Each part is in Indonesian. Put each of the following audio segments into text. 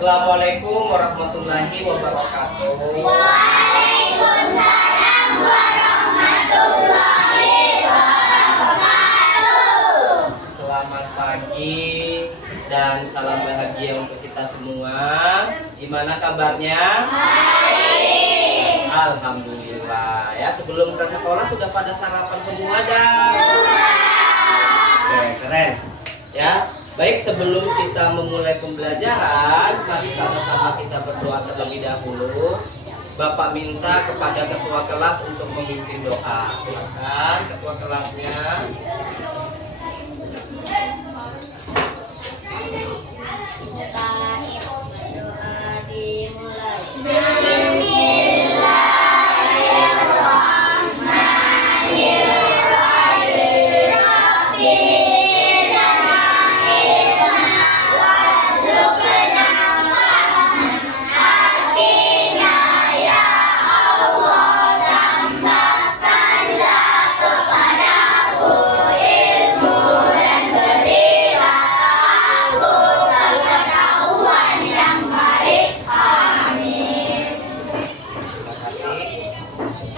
Assalamualaikum warahmatullahi wabarakatuh. Waalaikumsalam warahmatullahi wabarakatuh. Selamat pagi dan salam bahagia untuk kita semua. Gimana kabarnya? Baik. Alhamdulillah. Ya, sebelum ke sekolah sudah pada sarapan semua dah? Oke, keren. Ya, baik, sebelum kita memulai pembelajaran, mari sama-sama kita berdoa terlebih dahulu. Bapak minta kepada ketua kelas untuk memimpin doa. Silakan ketua kelasnya. Setelah itu berdoa dimulai.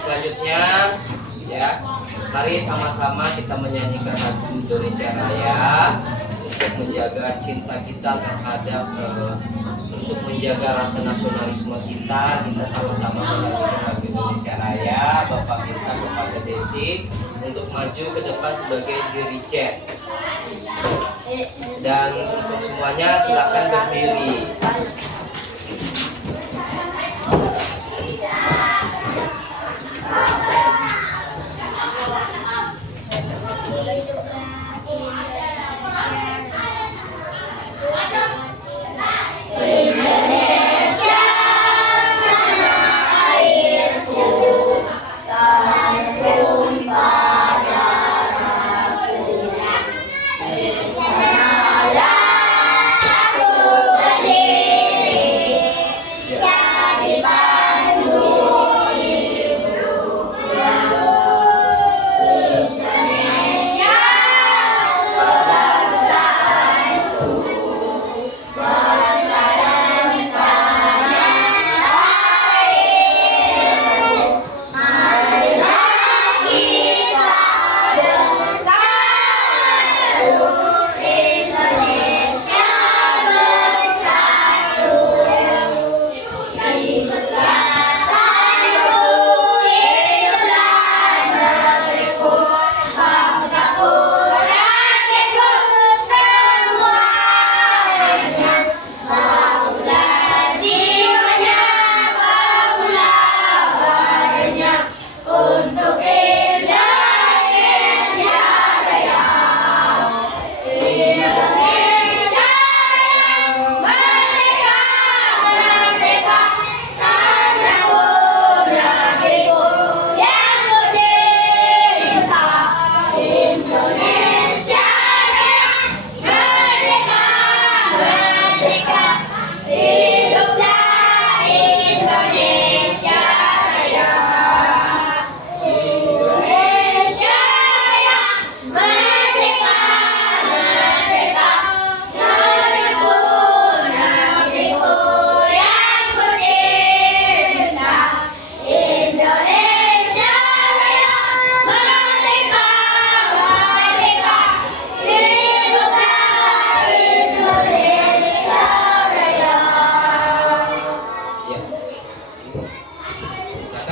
Selanjutnya, ya, mari sama-sama kita menyanyikan lagu Indonesia Raya untuk menjaga cinta kita terhadap untuk menjaga rasa nasionalisme kita. Kita sama-sama menyanyikan lagu Indonesia Raya. Bapak minta kepada Desi untuk maju ke depan sebagai dirijen. Dan untuk semuanya silakan berdiri.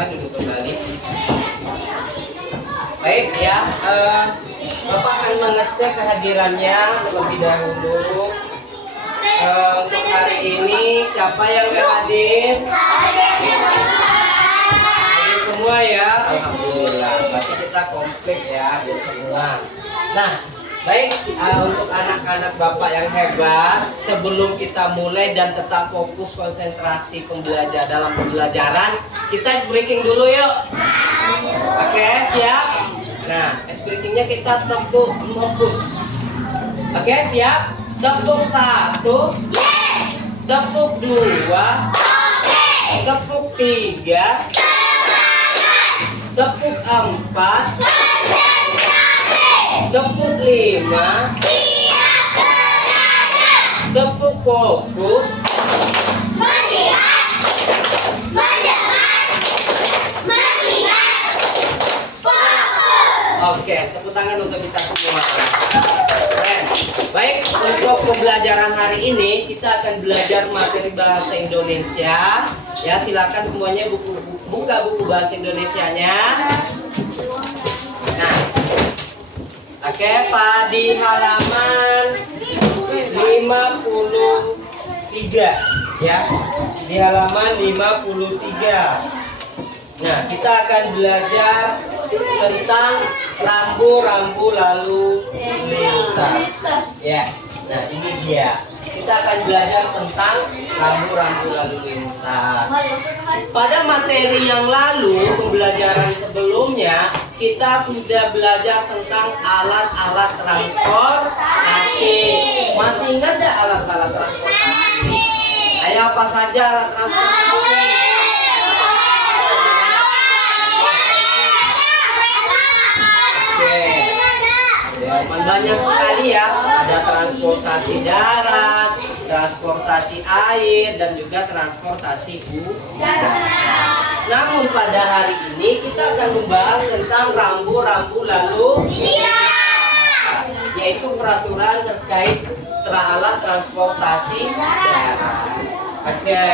Duduk kembali. Baik ya, Bapak akan mengecek kehadirannya terlebih dahulu. Untuk hari ini siapa yang nggak hadir? Hadir semua ya, alhamdulillah. Berarti kita komplit ya, hadir semua. Nah, baik, untuk anak-anak Bapak yang hebat, sebelum kita mulai dan tetap fokus konsentrasi dalam pembelajaran, kita ice breaking dulu yuk. Oke, siap? Nah, ice breakingnya kita tepuk fokus. Oke, siap? Tepuk 1, Yes. tepuk 2, Oke. tepuk 3, tepuk 4, tepuk 5, tepuk fokus, Melihat. Mendengar. Melihat. Fokus. Oke, tepuk tangan untuk kita semua. Keren. Baik, untuk pembelajaran hari ini kita akan belajar materi bahasa Indonesia. Ya, silakan semuanya buka buku bahasa Indonesianya. Nah, oke, Pak, di halaman 53 ya. Di halaman 53. Nah, kita akan belajar tentang rambu-rambu lalu lintas. Ya. Nah, ini dia. Kita akan belajar tentang rambu-rambu lalu lintas. Pada materi yang lalu, pembelajaran sebelumnya, kita sudah belajar tentang alat-alat transportasi. Masih ingat nggak alat-alat transportasi? Ayo, apa saja alat transportasi? Banyak sekali ya, ada transportasi darat, transportasi air, dan juga transportasi udara. Namun pada hari ini kita akan membahas tentang rambu-rambu lalu lintas, yaitu peraturan terkait alat transportasi darat. Oke.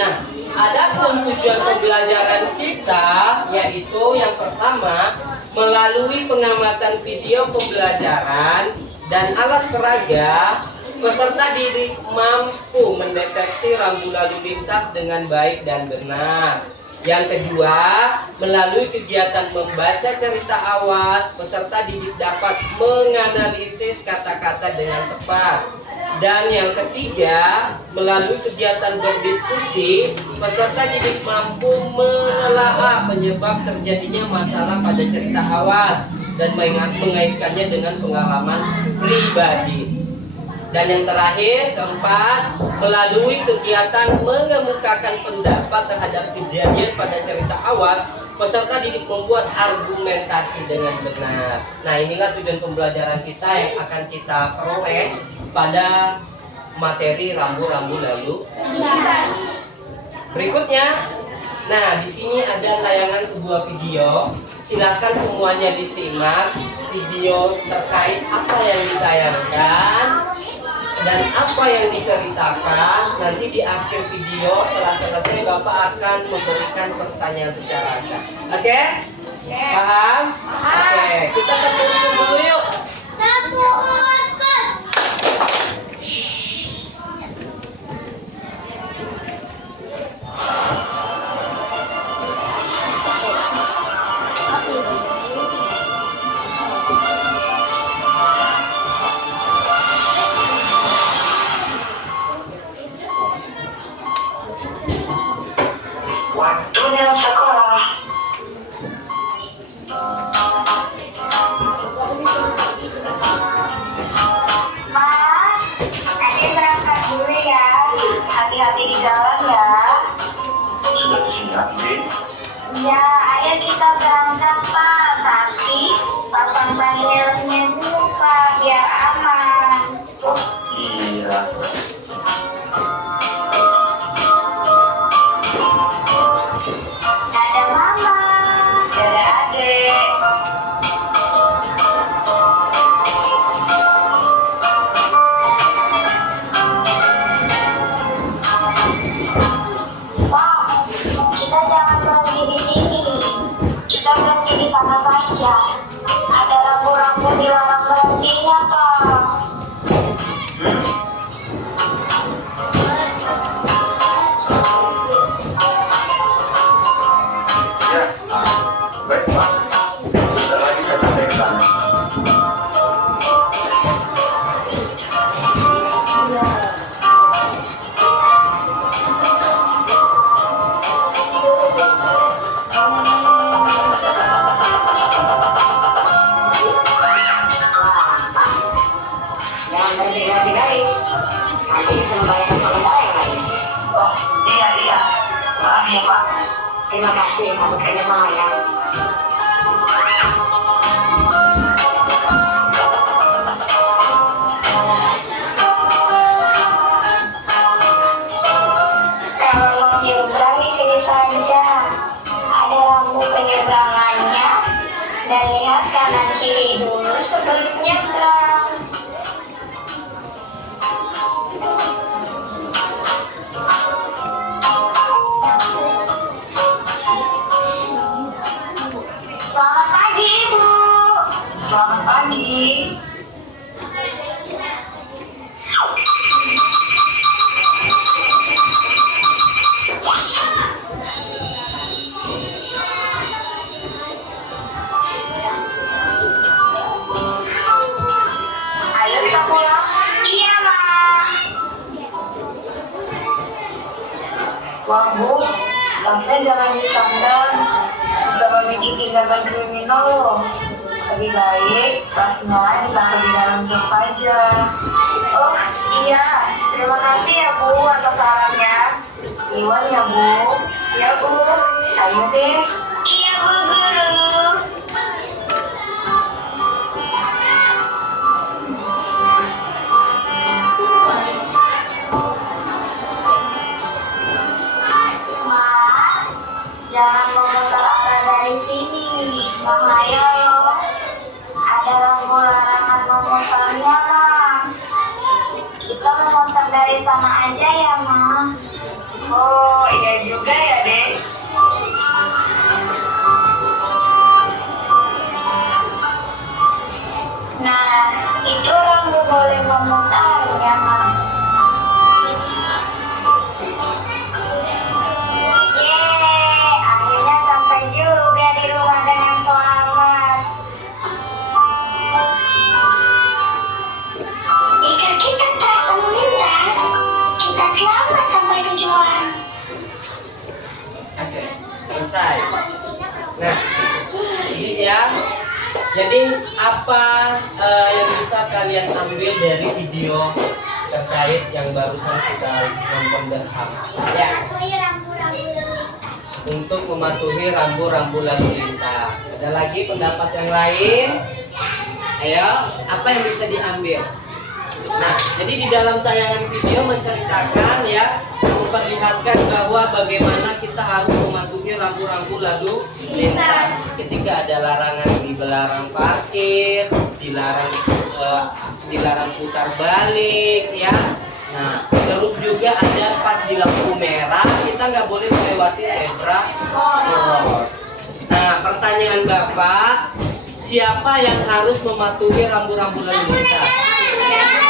Nah, adapun tujuan pembelajaran kita yaitu yang pertama, melalui pengamatan video pembelajaran dan alat peraga, peserta didik mampu mendeteksi rambu lalu lintas dengan baik dan benar. Yang kedua, melalui kegiatan membaca cerita awas, peserta didik dapat menganalisis kata-kata dengan tepat. Dan yang ketiga, melalui kegiatan berdiskusi, peserta didik mampu menelaah penyebab terjadinya masalah pada cerita awas dan mengaitkannya dengan pengalaman pribadi. Dan yang terakhir, keempat, melalui kegiatan mengemukakan pendapat terhadap kejadian pada cerita awas, peserta didik membuat argumentasi dengan benar. Nah, inilah tujuan pembelajaran kita yang akan kita peroleh pada materi rambu-rambu lalu lintas. Berikutnya, nah di sini ada tayangan sebuah video. Silakan semuanya disimak video terkait apa yang ditayangkan dan apa yang diceritakan. Nanti di akhir video setelah selesai Bapak akan memberikan pertanyaan secara acak. Oke? Paham? Oke, kita teruskan dulu yuk. Waktunya sekolah. Ma, Adik berangkat dulu ya. Hati-hati di jalan ya. Sudah siap, Din? Ya, ayo kita berangkat Pak. Tapi pasang ban helmnya dulu Pak, biar aman. Oh, iya. Dadah Mama. Dadah, Adik. Pak, kita jangan berhenti di sini. Kita berhenti di sana saja. Ada rambu-rambu dilarang berhentinya Pak. Ya, baik, Pak. Sebentar lagi saya sampai ke sana. Jangan berhenti guys. Nanti membayar pengendara yang lain. Oh, iya. Maaf ya, Pak. Terima kasih atas kerjasama. kiri dulu sebelum nyebrang. Selamat pagi, Ibu. Selamat pagi. Ayo kita pulang. Iya, Ma. Wah, Bu, lantai jangan ditandang. Jangan bikin tindakan kriminal loh. Lebih baik tasnya ditaruh di dalam jok aja. Oh iya, terima kasih ya Bu atas sarannya. Iwan ya Bu. Iya Bu. Ayo deh. Iya Bu Guru. Mas, jangan memutar arah dari sini. Bahaya loh. Ada lampu larangan memutarnya, Ma. Kita memutar dari sana aja ya, Ma. Oh, iya juga ya, Dek. Nah, itu lampu boleh memutarnya, Ma. Yeay, akhirnya sampai juga di rumah dengan selamat. Jika kita tak melintas, kita selamat sampai tujuan. Oke, selesai. Nah, ini ya. Jadi apa yang bisa kalian ambil dari video terkait yang barusan kita nonton bersama? Ya. Untuk mematuhi rambu-rambu lalu lintas. Ada lagi pendapat yang lain? Ayo, apa yang bisa diambil? Nah, jadi di dalam tayangan video menceritakan ya, memperlihatkan bahwa bagaimana kita harus mematuhi rambu-rambu lalu lintas ketika ada larangan dilarang parkir, dilarang putar balik ya. Nah, terus juga ada pas di lampu merah kita nggak boleh melewati zebra cross. Nah, pertanyaan Bapak, siapa yang harus mematuhi rambu-rambu lalu lintas?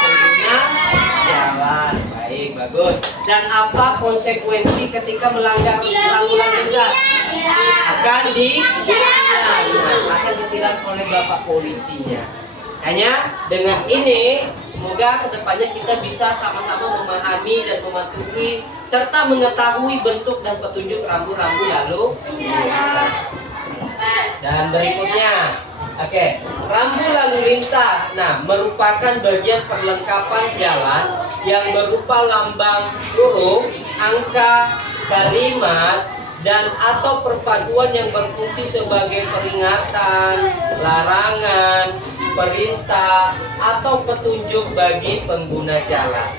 Pengguna jalan. Baik, bagus. Dan apa konsekuensi ketika melanggar rambu lalu lintas? Akan ditilang oleh Bapak polisinya. Hanya dengan ini, semoga kedepannya kita bisa sama-sama memahami dan mematuhi serta mengetahui bentuk dan petunjuk rambu-rambu lalu lintas. Dan berikutnya, oke, rambu lalu lintas. Nah, merupakan bagian perlengkapan jalan yang berupa lambang huruf, angka, kalimat, dan atau perpaduan yang berfungsi sebagai peringatan, larangan, perintah, atau petunjuk bagi pengguna jalan.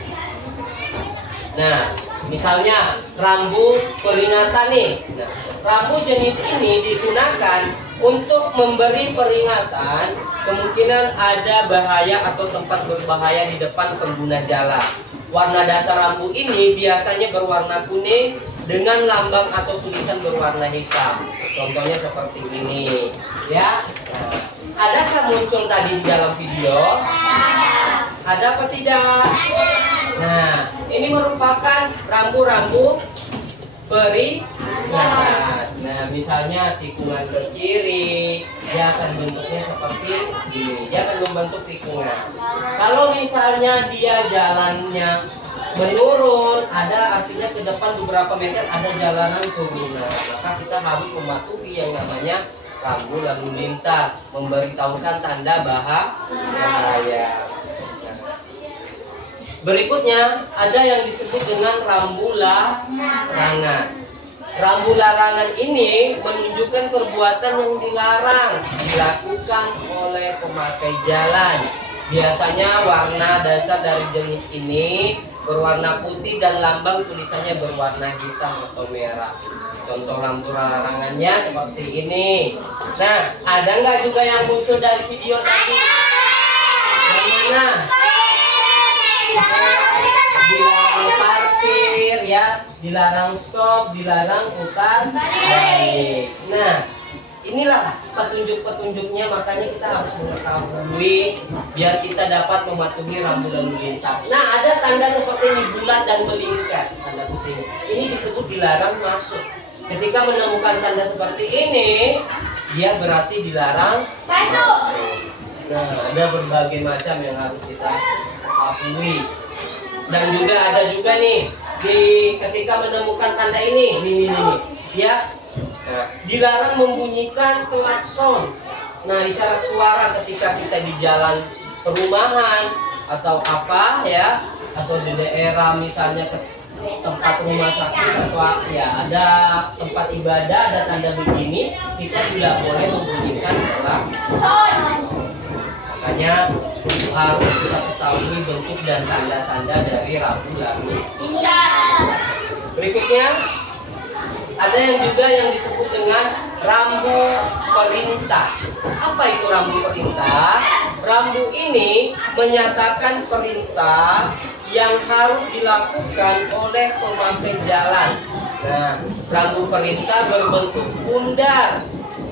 Nah, misalnya rambu peringatan nih. Nah, rambu jenis ini digunakan untuk memberi peringatan kemungkinan ada bahaya atau tempat berbahaya di depan pengguna jalan. Warna dasar rambu ini biasanya berwarna kuning dengan lambang atau tulisan berwarna hitam. Contohnya seperti ini, ya. Nah, adakah muncul tadi di dalam video? Ada apa tidak? Nah, ini merupakan rambu-rambu peringatan. Nah, misalnya tikungan ke kiri, dia akan bentuknya seperti ini. Dia akan membentuk tikungan. Kalau misalnya dia jalannya menurun, ada artinya ke depan beberapa meter ada jalanan turunan. Maka kita harus mematuhi yang namanya rambu lalu lintas, memberitahukan tanda bahaya. Berikutnya ada yang disebut dengan rambu larangan. Rambu larangan ini menunjukkan perbuatan yang dilarang dilakukan oleh pemakai jalan. Biasanya warna dasar dari jenis ini berwarna putih dan lambang tulisannya berwarna hitam atau merah. Contoh rambu larangannya seperti ini. Nah, ada nggak juga yang muncul dari video tadi? Yang mana? Dilarang parkir ya, dilarang stop, dilarang putar balik. Nah, inilah petunjuk-petunjuknya, makanya kita harus mengetahui biar kita dapat mematuhi rambu lalu lintas. Nah, ada tanda seperti ini bulat dan melingkar, tanda kuning. Ini disebut dilarang masuk. Ketika menemukan tanda seperti ini, dia berarti dilarang masuk. Nah, ada berbagai macam yang harus kita patuhi. Dan juga ada juga nih ketika menemukan tanda ini, ya, dilarang membunyikan klakson. Nah, isyarat suara ketika kita di jalan perumahan atau apa ya, atau di daerah misalnya ke tempat rumah sakit atau ya ada tempat ibadah ada tanda begini, kita tidak boleh membunyikan klakson. Makanya harus kita ketahui bentuk dan tanda-tanda dari rambu lalu lintas. Berikutnya ada yang juga yang disebut dengan rambu perintah. Apa itu rambu perintah? Rambu ini menyatakan perintah yang harus dilakukan oleh pemakai jalan. Nah, rambu perintah berbentuk bundar,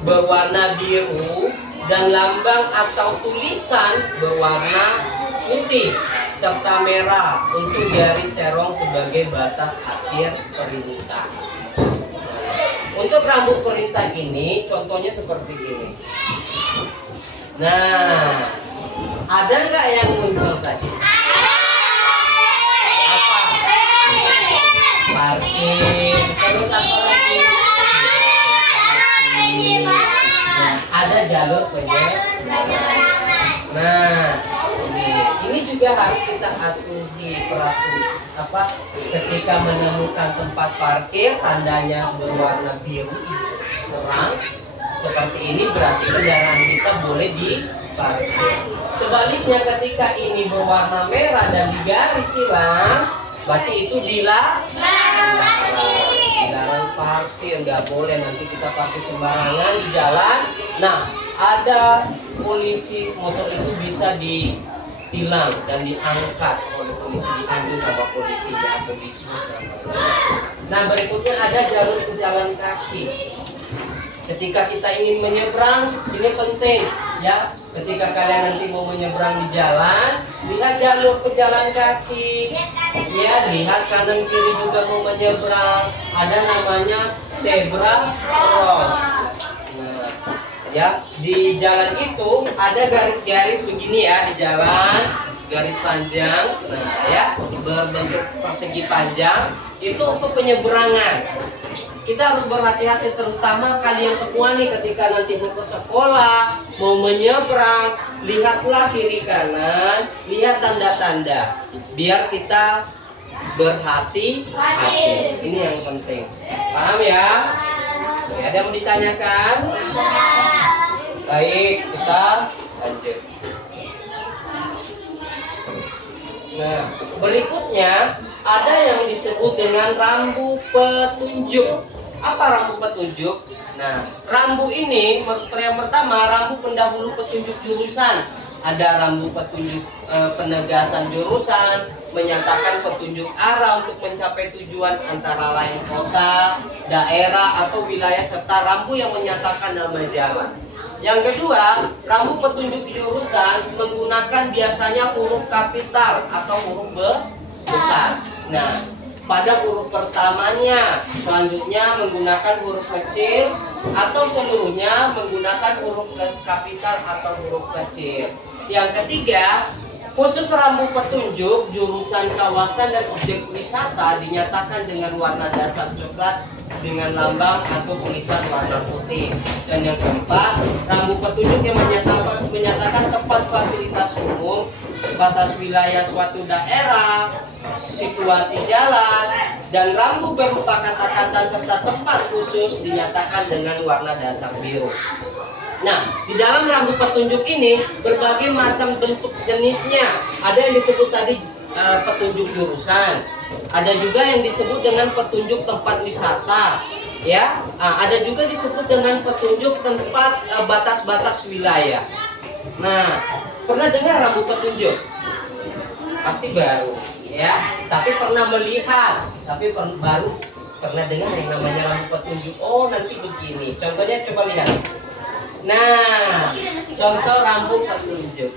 berwarna biru, dan lambang atau tulisan berwarna putih serta merah untuk garis serong sebagai batas akhir perintah. Untuk rambu perintah ini contohnya seperti ini. Nah, ada nggak yang muncul tadi? Apa? Parkir. Terus apa lagi? Nah, ada jalur penyeberangan. Nah, ini juga harus kita atuhi ketika menemukan tempat parkir tandanya berwarna biru terang seperti ini berarti kendaraan kita boleh diparkir. Sebaliknya ketika ini berwarna merah dan digaris silang berarti itu dilarang parkir, nggak boleh nanti kita parkir sembarangan di jalan. Nah, ada polisi motor itu bisa ditilang dan diangkat oleh polisi, diambil sama polisi atau disuruh. Nah, berikutnya ada jalur pejalan kaki. Ketika kita ingin menyeberang, ini penting ya. Ketika kalian nanti mau menyeberang di jalan, lihat jalur pejalan kaki. Ya, lihat kanan kiri juga mau menyeberang. Ada namanya zebra cross. Nah, ya, di jalan itu ada garis-garis begini ya di jalan, garis panjang. Nah, ya, berbentuk persegi panjang itu untuk penyeberangan. Kita harus berhati-hati, terutama kalian semua nih ketika nanti mau ke sekolah, mau menyeberang, lihatlah kiri kanan, lihat tanda-tanda, biar kita berhati-hati. Ini yang penting. Paham ya? Oke, ada yang mau ditanyakan? Baik, kita lanjut. Nah, berikutnya ada yang disebut dengan rambu petunjuk. Apa rambu petunjuk? Nah, rambu ini yang pertama rambu pendahulu petunjuk jurusan. Ada rambu petunjuk penegasan jurusan, menyatakan petunjuk arah untuk mencapai tujuan antara lain kota, daerah atau wilayah, serta rambu yang menyatakan nama jalan. Yang kedua, rambu petunjuk jurusan menggunakan biasanya huruf kapital atau huruf besar. Nah, pada huruf pertamanya, selanjutnya menggunakan huruf kecil atau seluruhnya menggunakan huruf kapital atau huruf kecil. Yang ketiga, khusus rambu petunjuk jurusan, kawasan, dan objek wisata dinyatakan dengan warna dasar coklat dengan lambang atau tulisan warna putih. Dan yang keempat, rambu petunjuk yang menyatakan tempat fasilitas umum, batas wilayah suatu daerah, situasi jalan, dan rambu berupa kata-kata serta tempat khusus dinyatakan dengan warna dasar biru. Nah, di dalam rambu petunjuk ini berbagai macam bentuk jenisnya. Ada yang disebut tadi petunjuk jurusan. Ada juga yang disebut dengan petunjuk tempat wisata, ya. Ada juga disebut dengan petunjuk tempat batas-batas wilayah. Nah, pernah dengar rambu petunjuk? Pasti baru, ya. Tapi pernah melihat, tapi baru pernah dengar yang namanya rambu petunjuk. Oh, nanti begini. Contohnya coba lihat. Nah, contoh rambu petunjuk.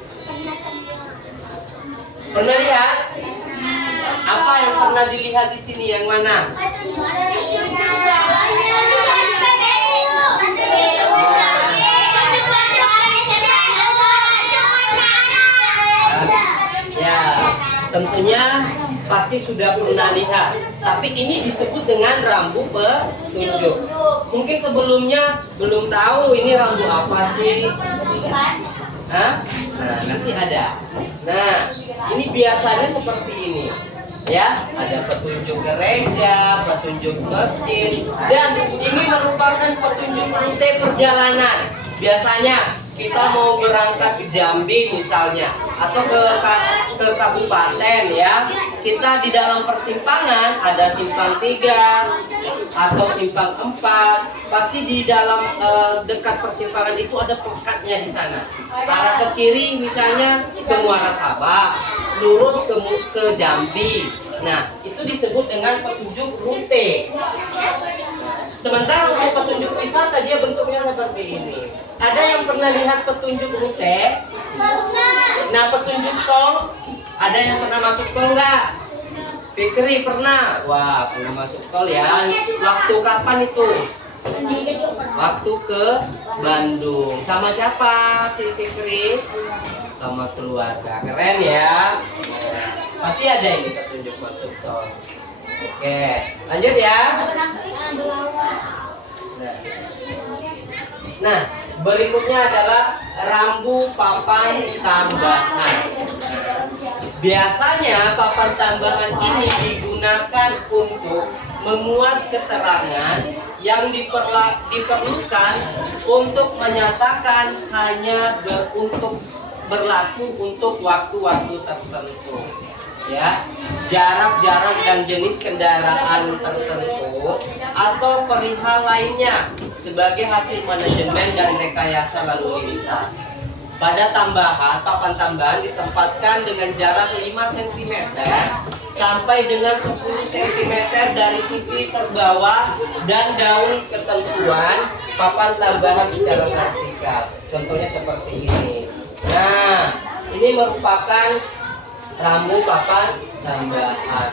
Pernah lihat? Apa yang pernah dilihat di sini? Yang mana? Ya, tentunya pasti sudah pernah lihat. Tapi ini disebut dengan rambu petunjuk. Mungkin sebelumnya belum tahu ini rambu apa sih? Hah? Nah, nanti ada. Nah, ini biasanya seperti ini. Ya, ada petunjuk gereja, petunjuk masjid, dan ini merupakan petunjuk rute perjalanan. Biasanya kita mau berangkat ke Jambi misalnya, atau ke kabupaten, ya. Kita di dalam persimpangan ada simpang 3 atau simpang 4. Pasti di dalam dekat persimpangan itu ada pelekatnya di sana. Arah ke kiri misalnya ke Muara Sabak, lurus ke Jambi. Nah, itu disebut dengan petunjuk rute. Sementara untuk petunjuk wisata dia bentuknya seperti ini. Ada yang pernah lihat petunjuk rute? Nah, petunjuk tol, ada yang pernah masuk tol nggak? Fikri pernah? Wah, pernah masuk tol ya. Waktu kapan itu? Waktu ke Bandung. Sama siapa si Fikri? Sama keluarga. Keren ya. Pasti ada ini petunjuk masuk tol. Oke, lanjut ya. Nah, berikutnya adalah rambu papan tambahan. Biasanya papan tambahan ini digunakan untuk memuat keterangan yang diperlukan untuk menyatakan hanya berlaku untuk waktu-waktu tertentu. Ya, jarak-jarak dan jenis kendaraan tertentu atau perihal lainnya sebagai hasil manajemen dan rekayasa lalu lintas. Pada papan tambahan ditempatkan dengan jarak 5 cm sampai dengan 10 cm dari sisi terbawah dan daun ketentuan papan tambahan secara vertikal. Contohnya seperti ini. Nah, ini merupakan rambu papan tambahan.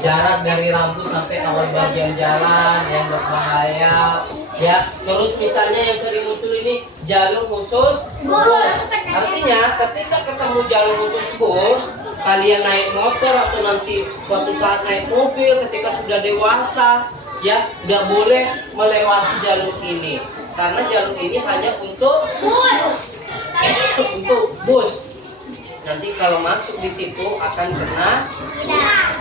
Jarak dari rambu sampai awal bagian jalan yang berbahaya, ya. Terus misalnya yang sering muncul ini jalur khusus bus. Artinya ketika ketemu jalur khusus bus, kalian naik motor atau nanti suatu saat naik mobil ketika sudah dewasa, ya, nggak boleh melewati jalur ini karena jalur ini hanya untuk bus. Nanti kalau masuk di situ akan kena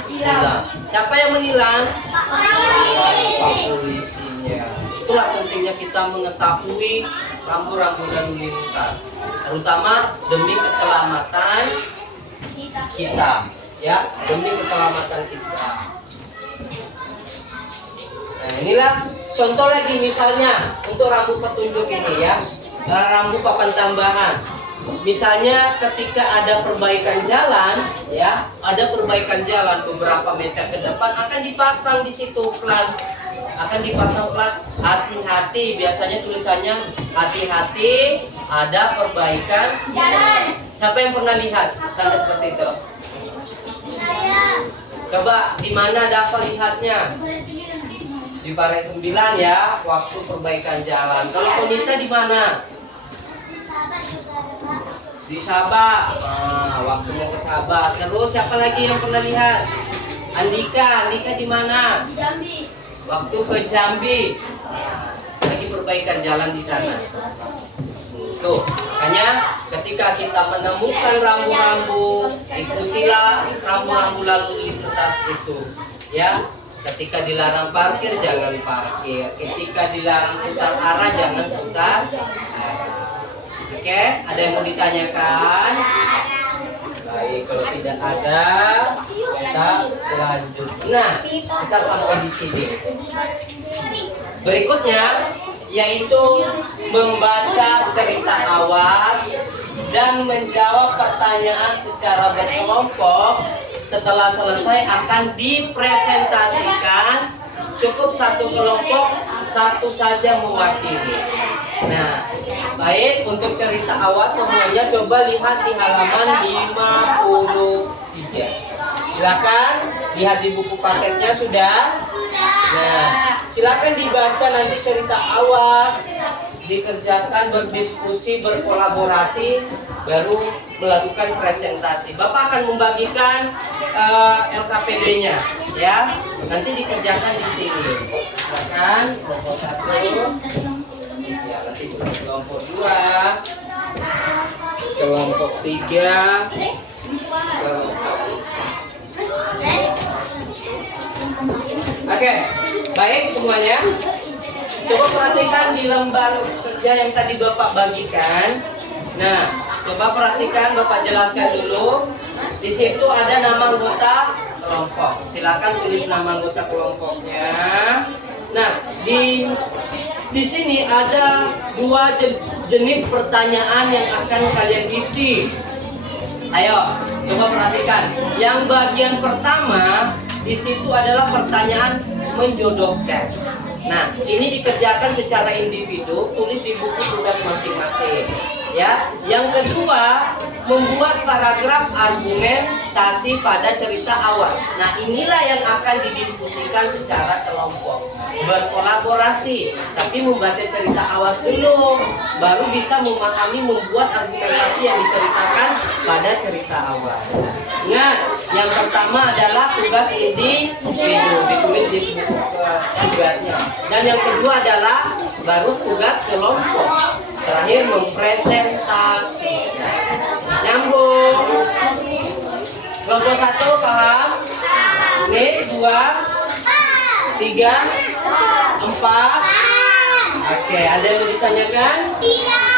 tilang. Siapa yang menilang? Pak polisinya. Itulah pentingnya kita mengetahui rambu-rambu lalu lintas, terutama demi keselamatan kita, ya, demi keselamatan kita. Nah, inilah contoh lagi misalnya untuk rambu petunjuk ini, ya, rambu papan tambahan. Misalnya ketika ada perbaikan jalan, ya, ada perbaikan jalan beberapa meter ke depan akan dipasang di situ plat, hati-hati. Biasanya tulisannya hati-hati, ada perbaikan jalan. Siapa yang pernah lihat tanda seperti itu? Coba di mana dapat lihatnya? Di Pare 9 ya, waktu perbaikan jalan. Kalau Konita di mana? Di Sabah. Waktunya ke Sabah. Terus siapa lagi yang pernah lihat? Andika di mana? Jambi. Waktu ke Jambi. Lagi perbaikan jalan di sana. Tuh, makanya ketika kita menemukan rambu-rambu, ikutilah rambu-rambu lalu lintas itu, ya. Ketika dilarang parkir, jangan parkir. Ketika dilarang putar arah, jangan putar arah. Oke, ada yang mau ditanyakan? Baik, kalau tidak ada, kita lanjut. Nah, kita sampai di sini. Berikutnya, yaitu membaca cerita Awas dan menjawab pertanyaan secara berkelompok. Setelah selesai akan dipresentasikan. Cukup satu kelompok, satu saja mewakili. Nah, baik, untuk cerita Awas semuanya coba lihat di halaman 53. Silakan lihat di buku paketnya sudah. Nah, silakan dibaca nanti cerita Awas, dikerjakan, berdiskusi, berkolaborasi, baru melakukan presentasi. Bapak akan membagikan LKPD-nya, ya. Nanti dikerjakan di sini. Silakan kelompok 1, ya nanti kelompok 2, kelompok 3, Oke, baik semuanya. Coba perhatikan di lembar kerja yang tadi Bapak bagikan. Nah, coba perhatikan, Bapak jelaskan dulu. Di situ ada nama anggota kelompok. Silakan tulis nama anggota kelompoknya. Nah, di sini ada dua jenis pertanyaan yang akan kalian isi. Ayo, coba perhatikan. Yang bagian pertama di situ adalah pertanyaan menjodohkan. Nah, ini dikerjakan secara individu, tulis di buku tugas masing-masing. Ya, yang kedua, membuat paragraf argumentasi pada cerita awal. Nah, inilah yang akan didiskusikan secara kelompok, berkolaborasi. Tapi membaca cerita awal dulu, baru bisa memahami membuat argumentasi yang diceritakan pada cerita awal. Ingat, yang pertama adalah tugas individu, ditulis di buku tugasnya. Dan yang kedua adalah baru tugas kelompok. Terakhir mempresentasi. Nyambung. Kelompok 1 paham? Ini 2, 3, 4. Oke, ada yang mau ditanyakan?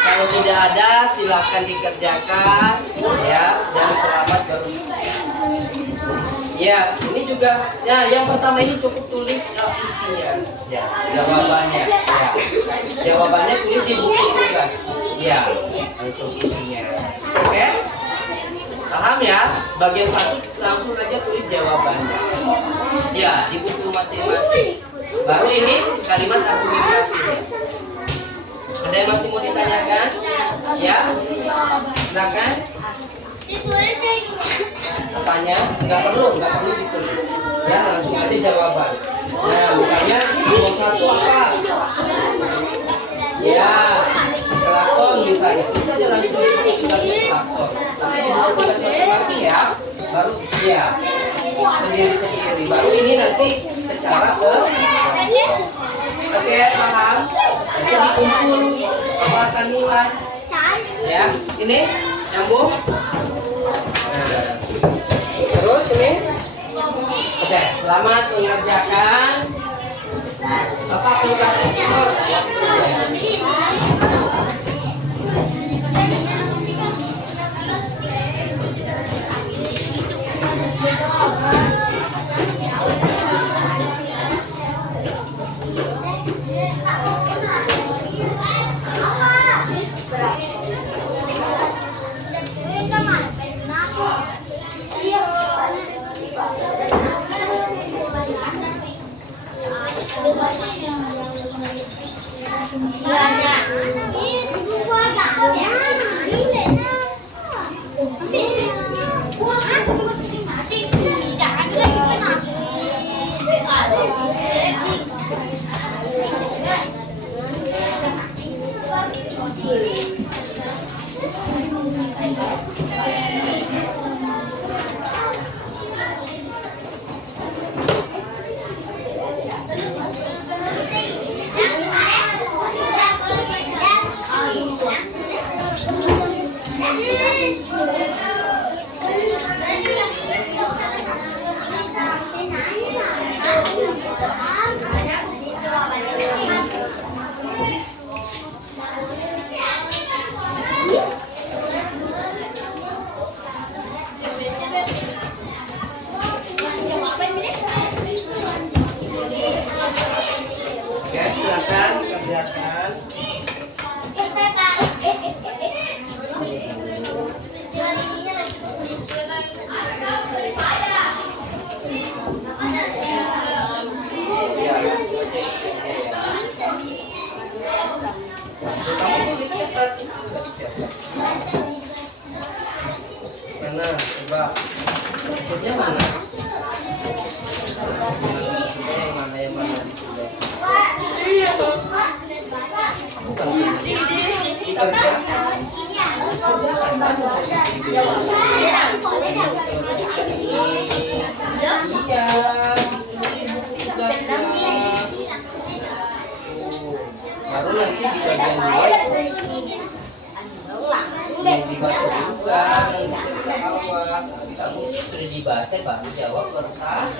Kalau tidak ada, silakan dikerjakan, ya, dan selamat beruntung. Ya, ini juga. Ya, yang pertama ini cukup tulis isinya, ya, jawabannya. Ya, jawabannya tulis di buku juga. Ya, langsung isinya. Oke, paham ya? Bagian 1 langsung aja tulis jawabannya. Ya, di buku masing-masing. Baru ini kalimat argumentasinya. Ada yang masih mau ditanyakan? Ya, silakan. Apanya? Nggak perlu ditulis. Ya, langsung aja jawaban. Nah, misalnya nomor 1 apa? Ya, klakson misalnya. Tulis aja langsung di klakson. Nanti sebelum tugas masing-masing ya. Baru ya sendiri-sendiri. Baru ini nanti secara ke. Oke, paham? Nanti dikumpul akan nilai. Ya, ini nyambung. Nah, terus ini. Oke, selamat mengerjakan. Bapak perlu kasih nomor. Ya. tugasnya. Baru nanti di bagian 2 itu yang dibaca juga yang cerita awal. Nanti kamu sudah dibaca baru jawab pertanyaan.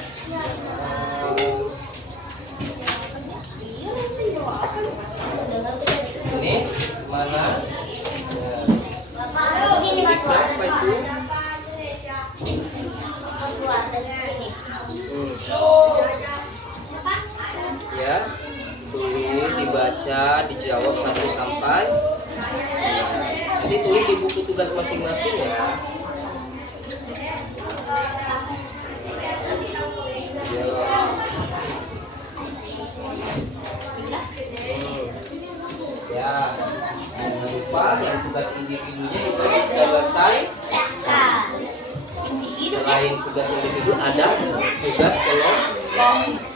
Ini mana? Apa itu? Ya, tulis, dibaca, dijawab 1 sampai. Jadi tulis di buku tugas masing-masing ya. Ya, jangan lupa yang tugas individunya itu selesai. Selain tugas individu ada tugas kelompok.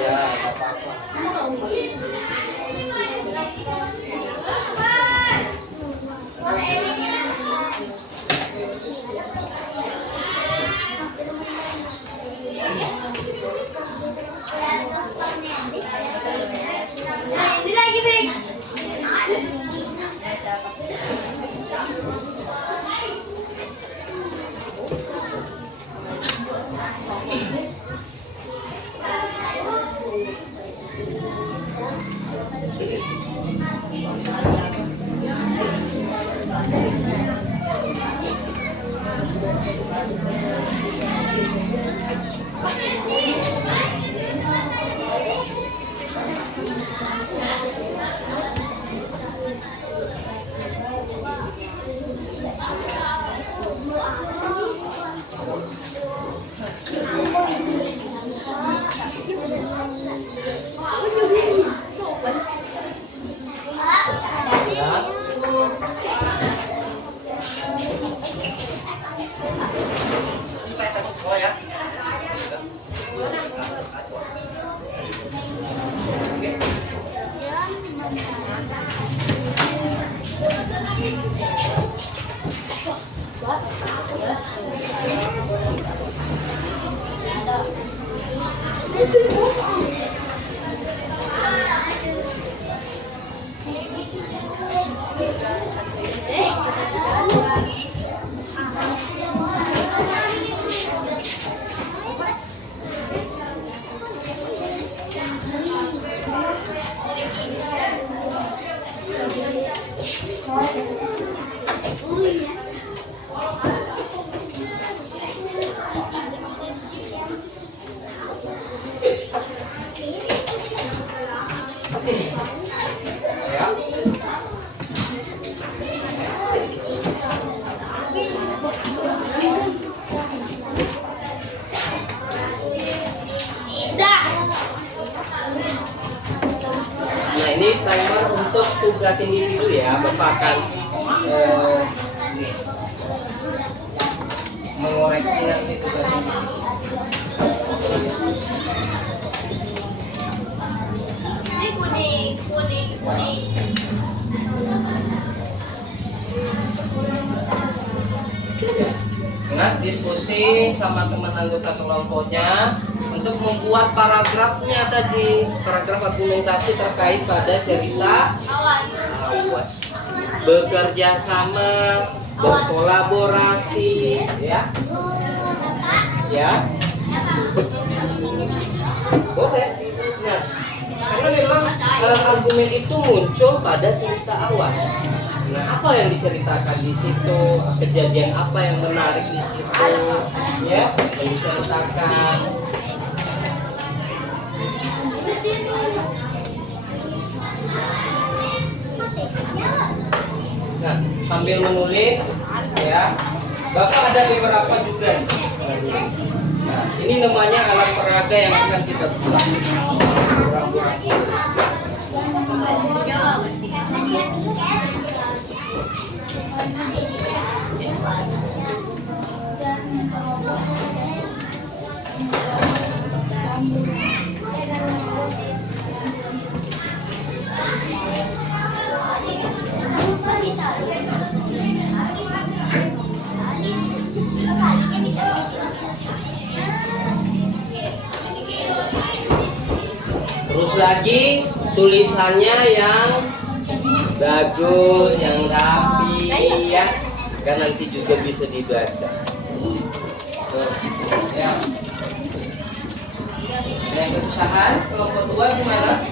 Ya, nggak apa-apa. Nah, ini timer untuk tugas individu ya. Bapak akan mengoreksi nanti tugas individu. Kuning. Ingat, diskusi sama teman anggota kelompoknya untuk membuat paragrafnya tadi, paragraf argumentasi terkait pada cerita awas. Bekerja sama, berkolaborasi, ya. Ya. Boleh. Nah, karena memang argumen itu muncul pada cerita awas. Nah, apa yang diceritakan di situ, kejadian apa yang menarik di situ, ya, yang diceritakan. Nah, sambil menulis ya. Bapak ada beberapa juga. Nah, ini namanya alat peraga yang akan kita buat. Terus lagi tulisannya yang bagus, yang rapi ya, kan nanti juga bisa dibaca. Tuh, ya. Yang kesusahan kelompok 2 gimana?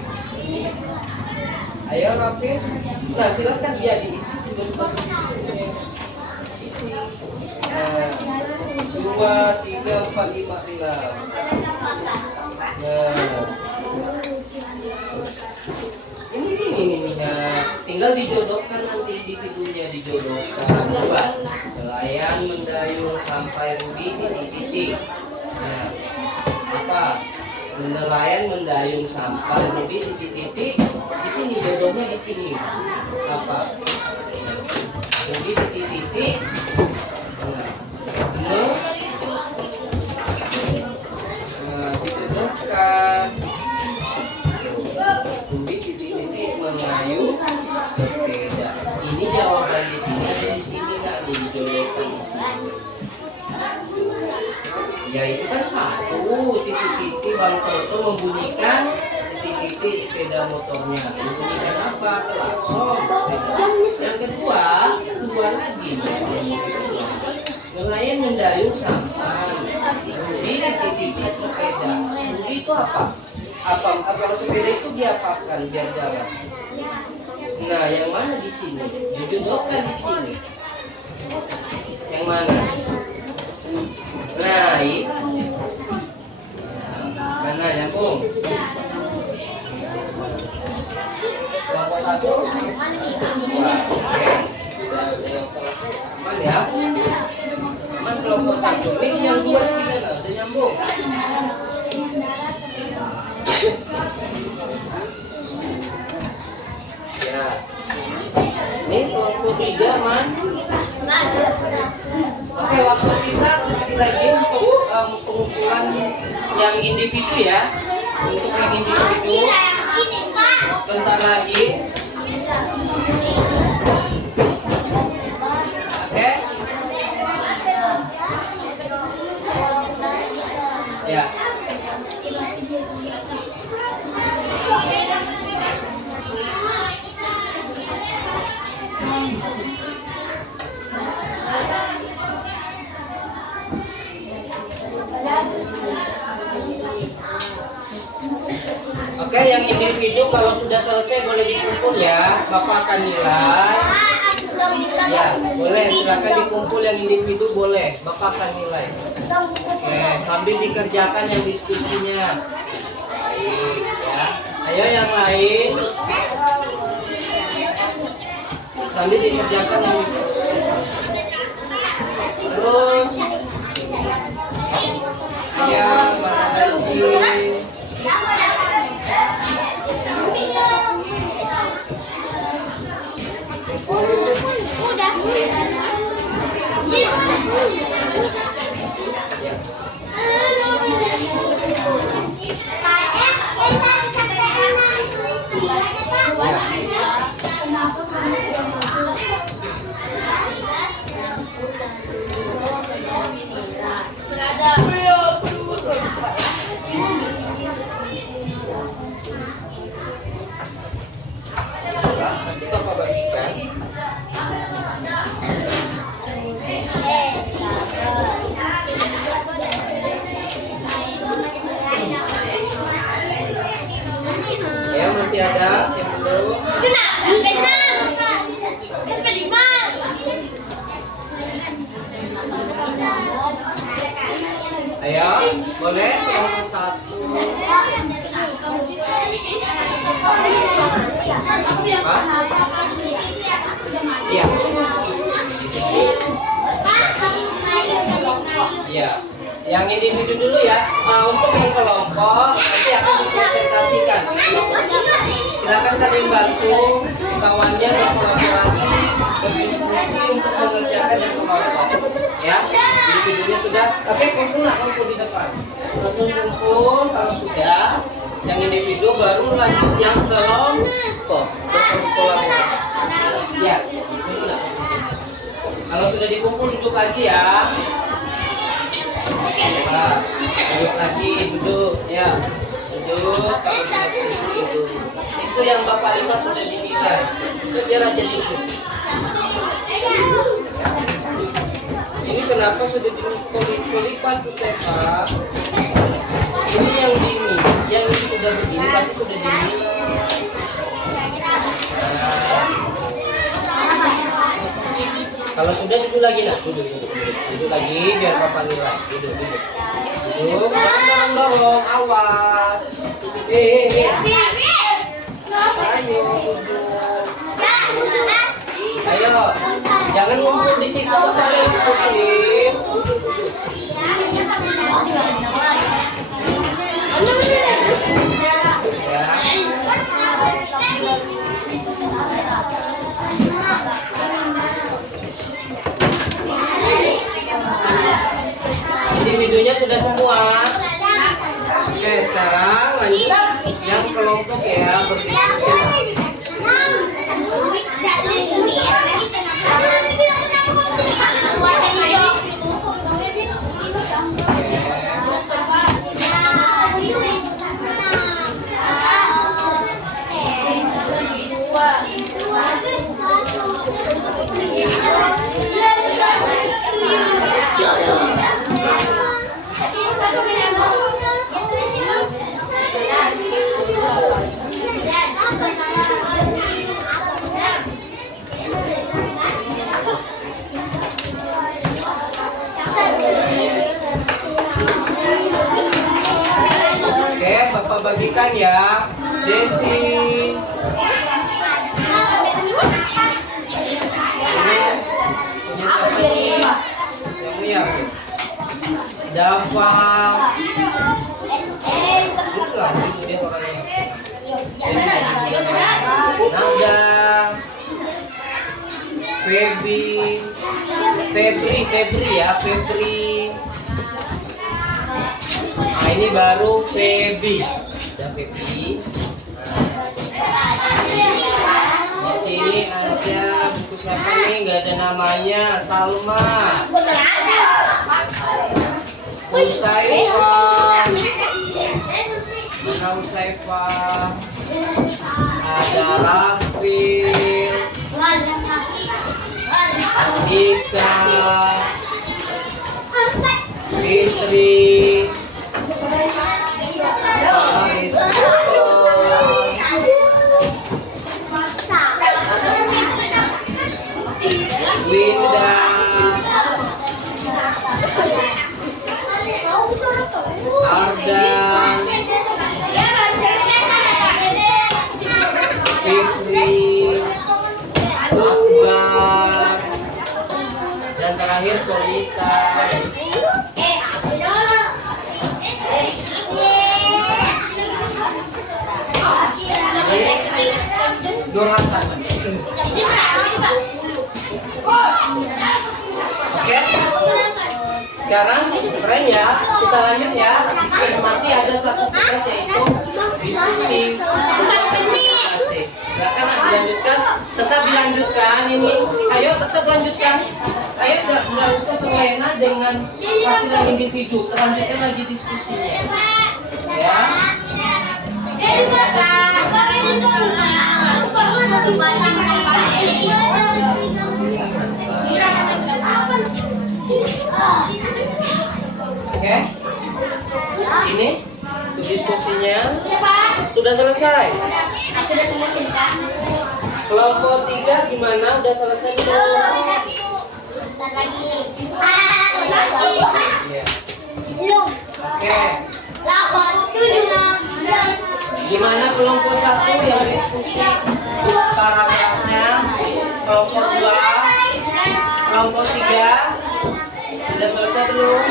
Ayo rapi. Nah silakan dia diisi juga isi. 2, 3, 4, 5, 6. Nah. Ini tinggal dijodohkan nanti individunya dijodohkan. Coba nelayan mendayung sampai Ruby di titik. Nah, apa? Nelayan mendayung sampai Ruby di titik. Di sini jodohnya di sini. Apa? Ruby di titik. Nah, dijodohkan. Ruby titik-titik mengayuh sepeda. Ini jawaban di sini ada di sini nggak dijodohkan di sini. Ya itu kan satu titik-titik Bang Toto membunyikan titik-titik sepeda motornya. Membunyikan apa? Klakson. Yang kedua lagi. Nelayan mendayung sampan. Ruby titik-titik sepeda. Ruby itu apa? Kalau sepeda itu diapakan biar jalan. Nah, yang mana di sini? Dijodohkan di sini. Yang mana? Nah, itu. Mana yang bung? Kelompok 1. Wah, oke. Sudah ada yang selesai. Aman ya? Aman kelompok 1. Ini yang 2 3 udah nyambung. Ya, ini kelompok 3 mas. Oke, waktu kita sekali lagi untuk pengumpulan yang individu ya. Untuk yang individu, bentar lagi. Oke. Ya. Oke, yang individu kalau sudah selesai boleh dikumpul ya. Bapak akan nilai. Ya, boleh. Silakan dikumpul yang individu boleh. Bapak akan nilai. Oke, sambil dikerjakan yang diskusinya. Baik ya. Ayo yang lain. Sambil dikerjakan yang diskusi. Terus. Ayo, mana lagi? Nanti Bapak bagikan. Yang individu dulu ya. Untuk yang kelompok nanti akan dipresentasikan. Silakan saling bantu kawannya berkolaborasi, berdiskusi untuk mengerjakan yang kelompok. Ya, individunya sudah. Tapi kumpul di depan. Langsung kumpul kalau sudah. Yang individu baru lanjut yang kelompok berkolaborasi. Ya, dulu lah. Kalau sudah dikumpul duduk lagi ya. Nah, duduk lagi, duduk ya. Duduk, kalau sudah duduk. Itu yang Bapak lihat sudah dinilai. Itu biar aja duduk. Ini kenapa sudah dikulik pas Pak? Ini yang dini, yang sudah begini pasti sudah dinilai. Kalau sudah duduk lagi nak, duduk lagi biar Papa nilai. Duduk. Dorong, awas. Ayo duduk. Ayo, jangan ngumpul di situ kalian pusing. Individunya sudah semua. Oke, sekarang lanjut yang kelompok ya, berdiskusi. Oke, Bapak bagikan ya. Desi. Kamu ya. Dava. Itulah itu dia orangnya. Nada. Febri ya, Febri. Nah, ini baru Feby. Udah Feby. Di sini ada buku siapa nih? Nggak ada namanya. Salma. Usaifa. Ada Rafil. Dika. Fitri. Winda, Ardan, Fitri, Akbar, dan terakhir Polita. Nurhasan. Oke. Sekarang keren ya. Kita lanjut ya. Masih ada satu tugas yaitu diskusi. Silakan dilanjutkan. Tetap dilanjutkan ini. Ayo tetap lanjutkan. Ayo nggak usah terlena dengan hasil individu. Lanjutkan lagi diskusinya. Ya. Oke, ini untuk diskusinya sudah selesai. Kelompok 3 gimana? Udah selesai belum? Iya. Oke. Gimana kelompok 1 yang diskusi paragrafnya? Kelompok 2, kelompok 3 sudah selesai belum?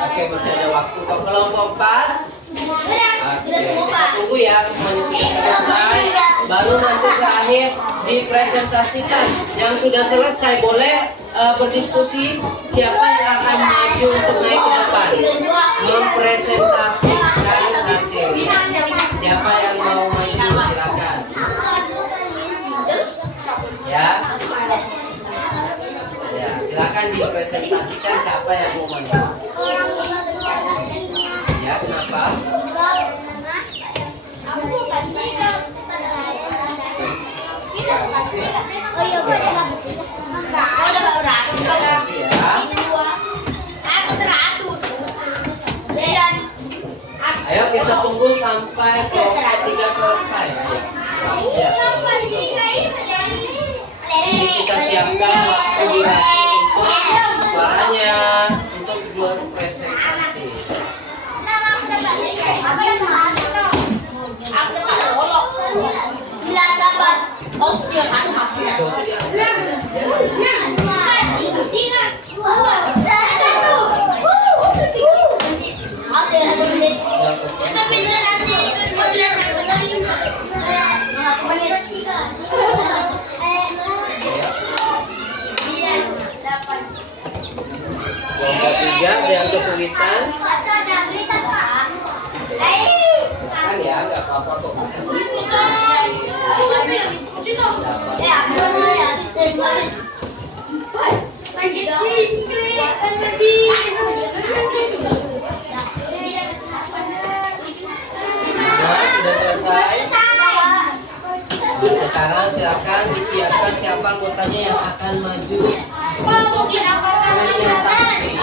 Oke, masih ada waktu. Untuk kelompok 4. Oke, kita tunggu ya semuanya sudah selesai. Baru nanti terakhir dipresentasikan. Yang sudah selesai boleh berdiskusi siapa yang akan maju untuk naik ke depan. Mempresentasikan materi. Siapa yang mau maju silakan. Ya. Ya, silakan dipresentasikan siapa yang mau maju. Ya, kenapa? Ayo kita tunggu sampai kelompok 3 selesai. Ya. Jadi kita siapkan waktu durasi untuk suaranya, untuk berpresentasi. Kelompok 3 ada yang kesulitan. Kan ya, nggak apa-apa kok. Nah, sudah selesai. Nah, sekarang silakan disiapkan siapa anggotanya yang akan maju untuk presentasi.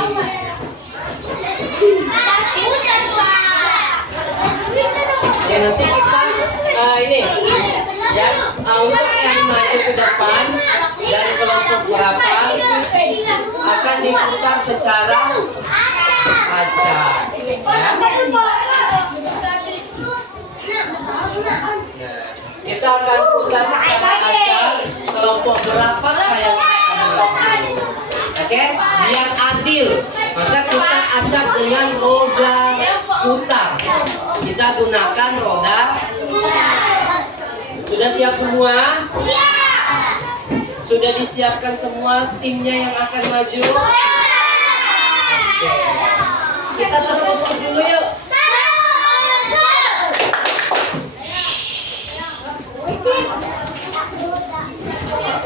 Ya nanti kita ini ya untuk yang maju ke depan dari kelompok berapa akan diputar secara acak ya. Nah, kita akan putar secara acak kelompok berapa yang akan maju. Oke, biar adil maka kita acak dengan roda putar. Kita gunakan roda. Sudah siap semua? Sudah disiapkan semua timnya yang akan maju? Oke. Kita tepus dulu yuk. Yang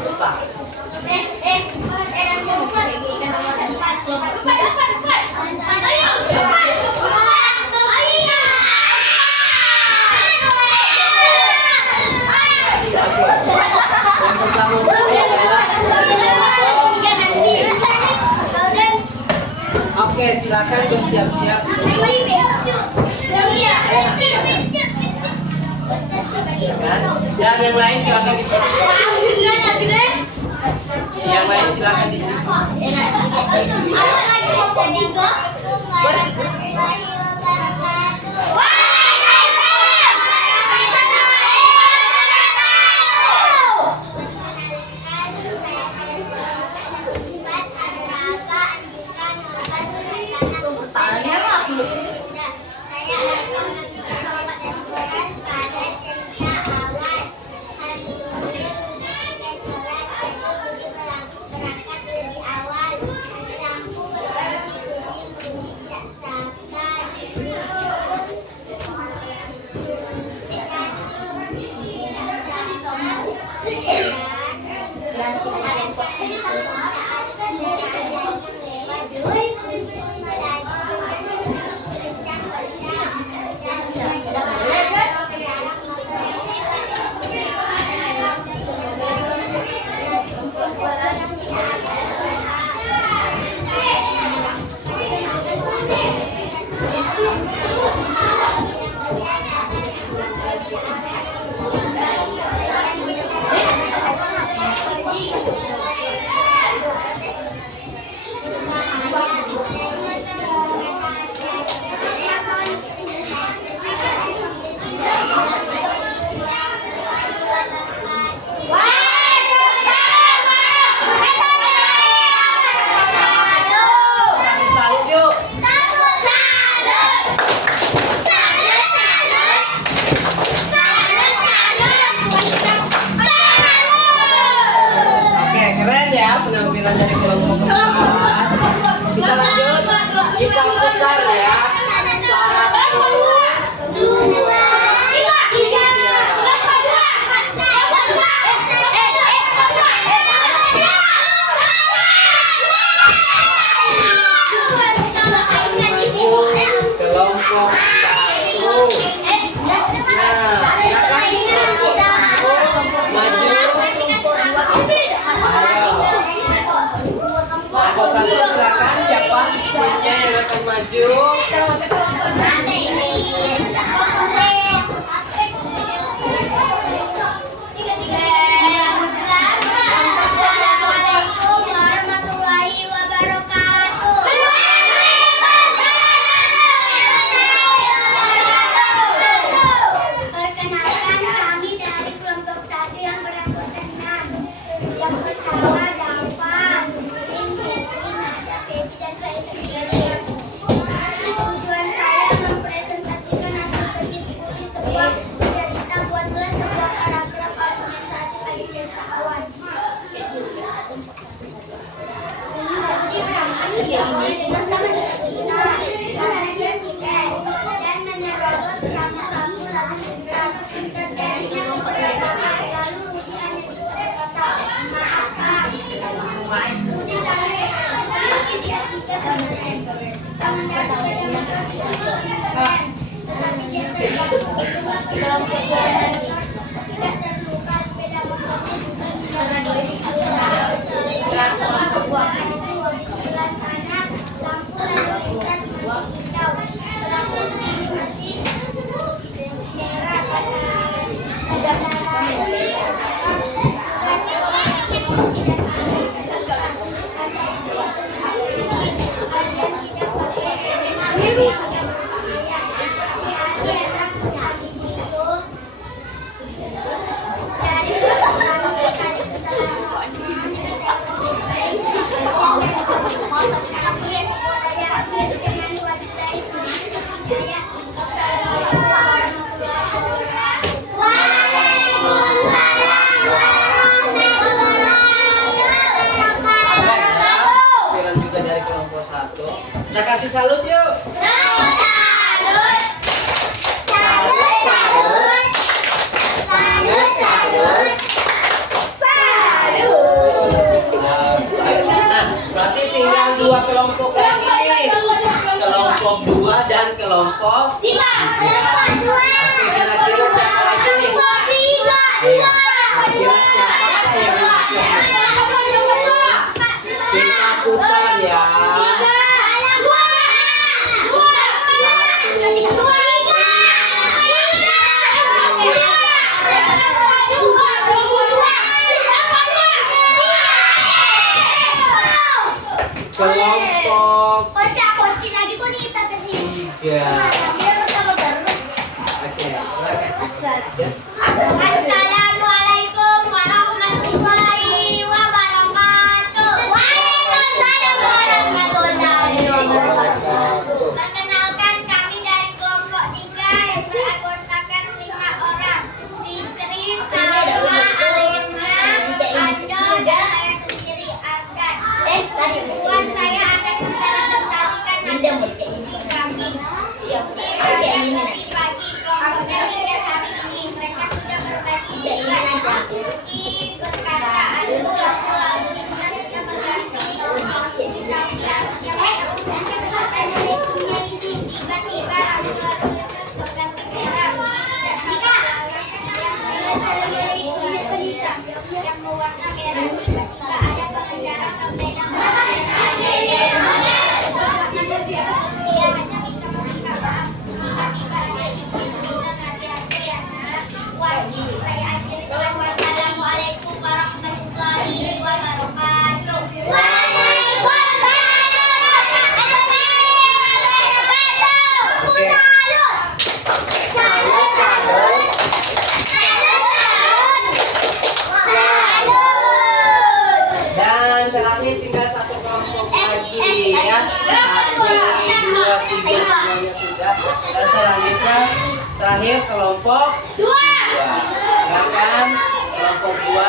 pertama oke, silakan bersiap-siap. Dan yang lain silakan di yang lain silakan di sini. ya penampilan dari kelompok keempat. Kita lanjut, kita putar ya. 1, 2, 3. Kelompok 1. Nah, silakan kelompok 1 maju. Ayo. Kelompok 1 silakan, siapa timnya yang akan maju? Assalamualaikum warahmatullahi wabarakatuh. Perkenalkan, kami dari kelompok 1 yang beranggotakan 6. Yang pertama Dava, Muslim, Catherine, ada Feby dan saya sendiri. Tujuan saya mempresentasikan hasil berdiskusi sebuah cerita buatlah sebuah paragraf argumentasi pada cerita awas. Jadi berangkat dengan teman kita, bahagia tiket dan menyerobos selama lalu terjadinya keberagaman lalu Rudi hanya bisa berkata maaf Pak. Rudi sampai dia tiga tangan tetapi dia terluka tidak terluka sepeda motornya juga lampu lalu lintas masih hijau, lampu masih merah Penampilan juga dari kelompok 1. Kita kasih salut yuk. Nah, berarti tinggal 2 kelompok lagi nih. Kelompok 2 dan kelompok 3. Oke, kira-kira siapa lagi nih? Ayo, kira-kira siapa yang kita putar ya. 1, kelompok Kunci lagi kok nih kita kesini. 3. Biar sama baru. Oke, silakan. Assalamualaikum warahmatullahi wabarakatuh. Waalaikumsalam warahmatullahi wabarakatuh. Perkenalkan, kami dari kelompok 3 yang beranggotakan 5 orang. Fitri, Salma, Alena, Ando, dan saya sendiri Ardan. Tujuan saya akan mempresentasikan hasil diskusi kami. Tadi pagi kelompoknya hingga hari ini mereka sudah berbagi diskusi berkata adu lalu lintas sudah berganti tiba-tiba adu lalu lintas berganti merah dan yang mewarna merah tiba-tiba ada pengendara sepeda motor dia hanya bisa meminta maaf tiba-tiba ada di situ dan hati-hati ya nak. Saya akhiri dengan wassalamualaikum warahmatullahi wabarakatuh. Oke. Dan terakhir tinggal 1 kelompok lagi ya. 1, 2, 3 semuanya sudah. Dan selanjutnya terakhir kelompok 2. Silakan kelompok 2.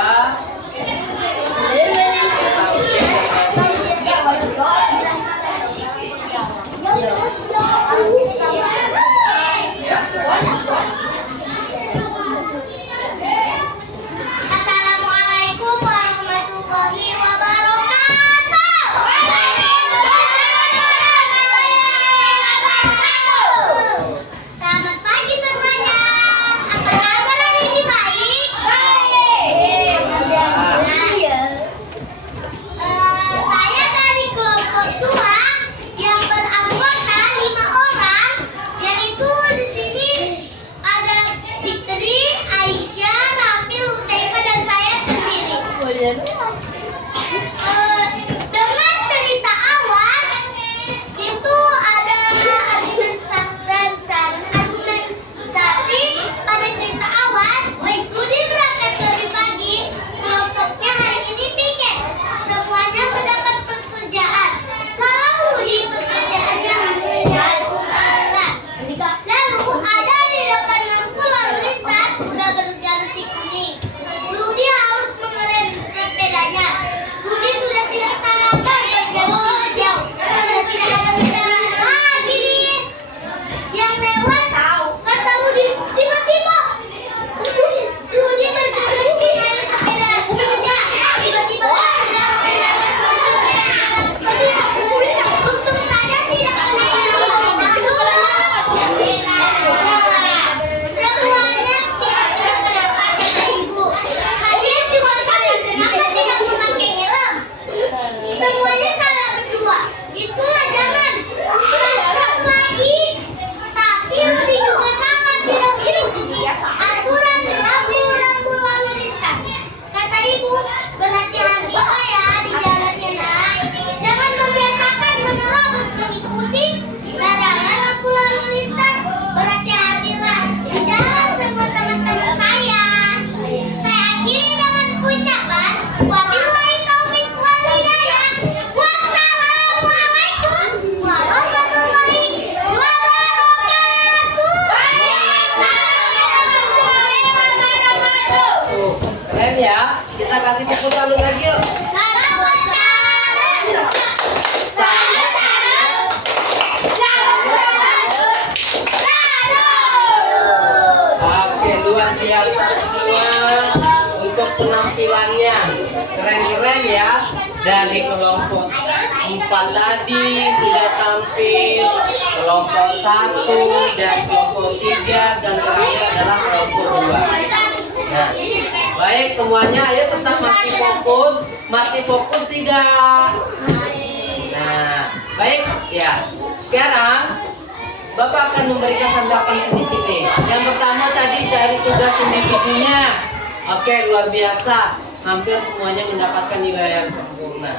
dari kelompok 4 tadi sudah tampil, kelompok 1 dan kelompok 3 dan terakhir adalah kelompok 2. Nah, baik semuanya, ayo tetap masih fokus tidak? Nah, baik ya. Sekarang Bapak akan memberikan tanggapan sedikit nih. Yang pertama tadi dari tugas individunya. Oke, luar biasa. Hampir semuanya mendapatkan nilai yang sempurna.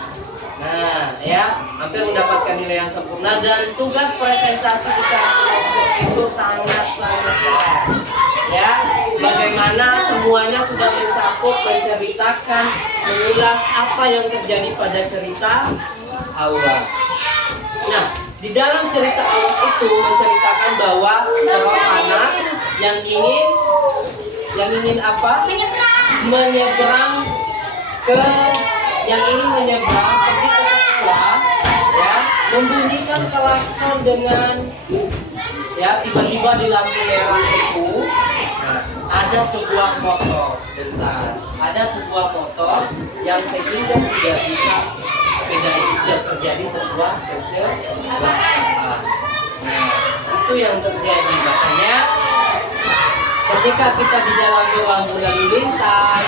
Nah, ya, hampir mendapatkan nilai yang sempurna dan tugas presentasi secara kelompok itu sangat keren. Ya, bagaimana semuanya sudah mencakup, menceritakan, mengulas apa yang terjadi pada cerita Awas. Nah, di dalam cerita Awas itu menceritakan bahwa seorang anak yang ingin apa? Menyeberang pergi ke sekolah, ya, membunyikan klakson dengan ya tiba-tiba di lampu merah itu. Nah, ada sebuah motor, yang sehingga tidak bisa sepeda itu tidak terjadi sebuah kecelakaan. Nah, itu yang terjadi. Makanya ketika kita di dalam lampu lalu lintas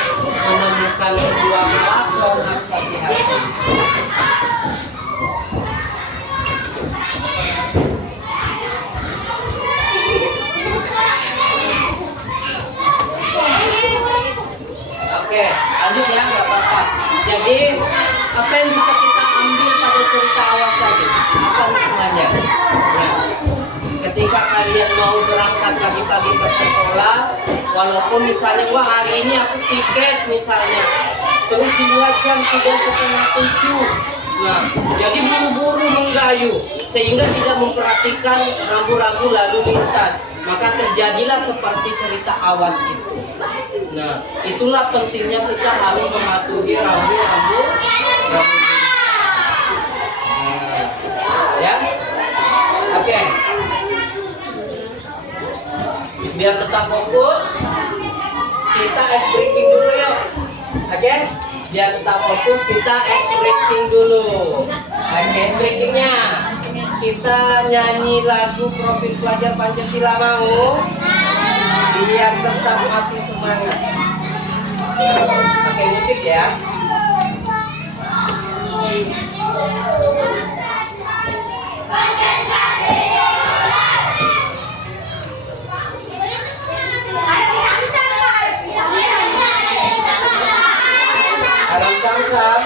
menemukan sebuah klakson, harus hati-hati. Oke, lanjut ya, nggak apa-apa. Jadi, apa yang bisa kita ambil pada cerita Awas tadi? Apa hikmahnya? Ya, ketika kalian mau berangkat pagi-pagi ke sekolah, walaupun misalnya, wah hari ini aku tiket misalnya, terus di luar jam sudah 6:30. Nah, jadi buru-buru menggayu, sehingga tidak memperhatikan rambu-rambu lalu lintas. Maka terjadilah seperti cerita Awas itu. Nah, itulah pentingnya kita harus mematuhi rambu-rambu. Nah, ya, oke. Biar tetap fokus, kita ice breaking dulu yuk. Oke? Biar tetap fokus, kita ice breaking dulu. Oke, ice breakingnya kita nyanyi lagu Profil Pelajar Pancasila, mau? Biar tetap masih semangat. Pakai musik ya. Alam Samsam.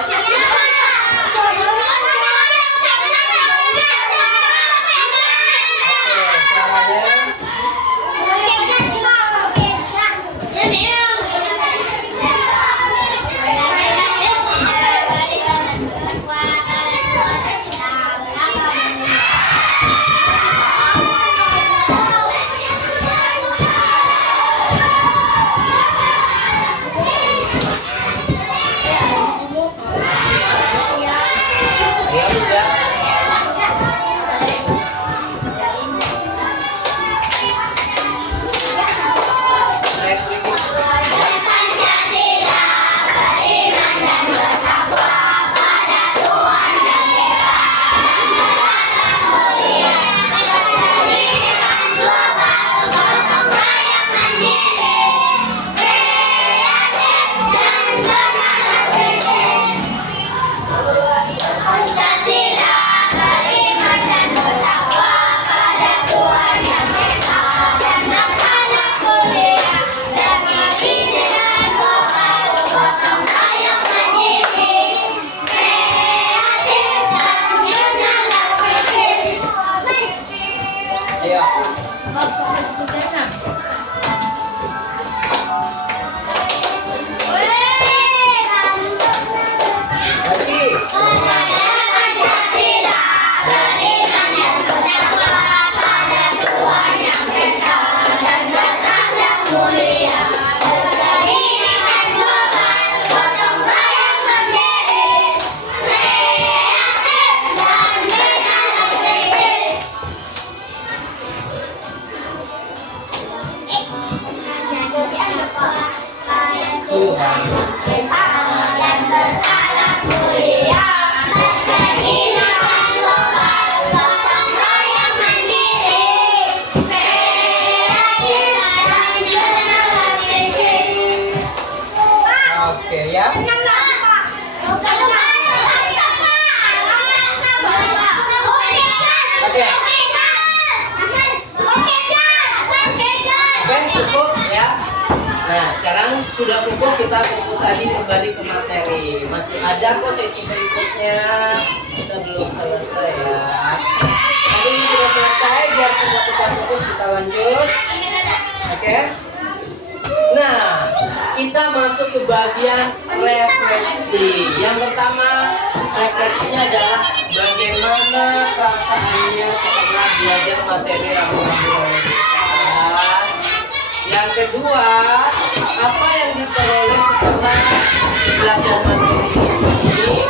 tadi kembali ke materi. Masih ada kok sesi berikutnya. Kita belum selesai ya. Tadi ini sudah selesai, biar semua kita fokus, kita lanjut. Oke? Nah, kita masuk ke bagian refleksi. Yang pertama, refleksinya adalah bagaimana perasaannya setelah belajar materi rambu-rambu lalu lintas. Yang kedua, apa yang diperoleh setelah belajar materi ini.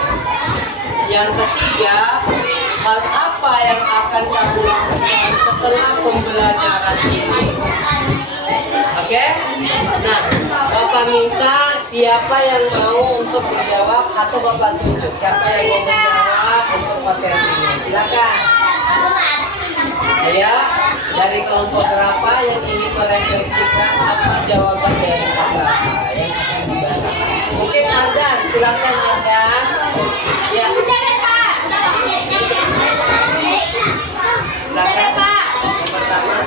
Yang ketiga, hal apa yang akan kamu lakukan setelah pembelajaran ini. Oke? Nah, Bapak minta siapa yang mau untuk menjawab atau Bapak tunjuk siapa yang mau menjawab untuk materi ini. Silakan. Ayo, dari kelompok berapa yang ingin merefleksikan apa jawaban dari Bapak yang akan dibahas? Mungkin Ardan, silakan Ardan. Ya. Silakan. Yang pertama.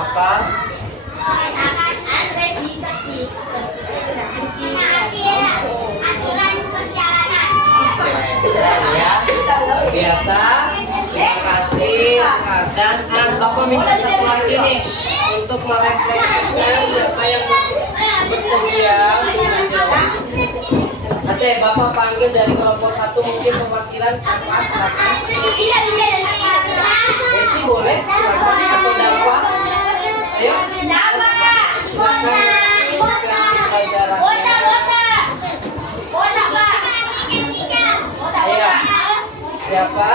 Apa? Ya, biasa. Terima kasih. Dan Bapak minta satu lagi nih untuk merefleksikan siapa yang bersedia untuk menjawab. Nanti Bapak panggil dari kelompok 1 mungkin perwakilan siapa? Silakan. Desi boleh? Silakan. Atau Dafa? Ayo. Ayo. Siapa?